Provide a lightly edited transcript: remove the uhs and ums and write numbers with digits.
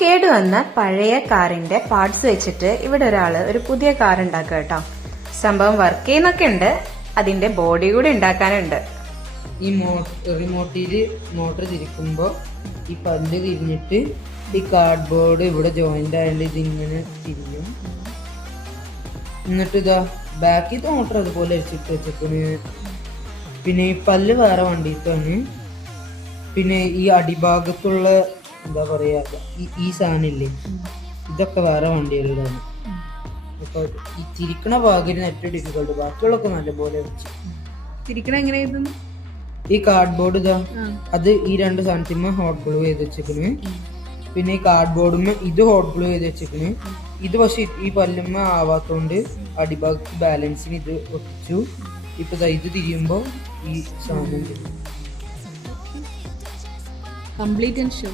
കേടുവന്ന പഴയ കാറിന്റെ പാർട്സ് വെച്ചിട്ട് ഇവിടെ ഒരു പുതിയ കാർ ഉണ്ടാക്കുക കേട്ടോ. സംഭവം വർക്ക് ചെയ്യുന്നൊക്കെ ഉണ്ട്, അതിന്റെ ബോഡി കൂടി ഉണ്ടാക്കാനുണ്ട്. ഈ റിമോട്ടില് മോട്ടർ തിരിക്കുമ്പോ ഈ പല്ല് തിരിഞ്ഞിട്ട് ഈ കാർഡ്ബോർഡ് ഇവിടെ ജോയിന്റ് ആയതുകൊണ്ട് ഇതിങ്ങനെ തിരിഞ്ഞു. എന്നിട്ട് ഇതാ ബാക്കിത്തെ മോട്ടർ അതുപോലെ അടിച്ചിട്ട് വെച്ചേക്കണ്. പിന്നെ ഈ പല്ല് വേറെ വണ്ടിയിട്ടാണ്. പിന്നെ ഈ അടിഭാഗത്തുള്ള എന്താ പറയാ ഈ സാധനമില്ലേ, ഇതൊക്കെ വേറെ വണ്ടികളുടെയാണ്. അപ്പൊ ഈ തിരിക്കണ ഭാഗത്തിന് ഏറ്റവും ഡിഫിക്കൽട്ട്, ബാക്കിയുള്ളൊക്കെ നല്ലപോലെ വെച്ചു. തിരിക്കണ എങ്ങനെയായിരുന്നു? ഈ കാർഡ്ബോർഡ് ഇതാ അത് ഈ രണ്ട് സാധനത്തിന്മേ ഹോട്ട് ഗ്ലൂ ചെയ്ത് വെച്ചേക്കണ്. പിന്നെ ഈ കാർഡ്ബോർഡുമ്മ ഇത് ഹോട്ട് ഗ്ലൂ ചെയ്ത് വെച്ചേക്കണ്. ഇത് പക്ഷെ ഈ പല്ലുമ്മ ആവാത്തോണ്ട് അടിഭാഗത്ത് ബാലൻസിന് ഇത് ഒട്ടിച്ചു. ഇപ്പൊ ഇത് തിരിയുമ്പോ ഈ സാധനം കംപ്ലീറ്റ് ആൻഡ് ഷോ.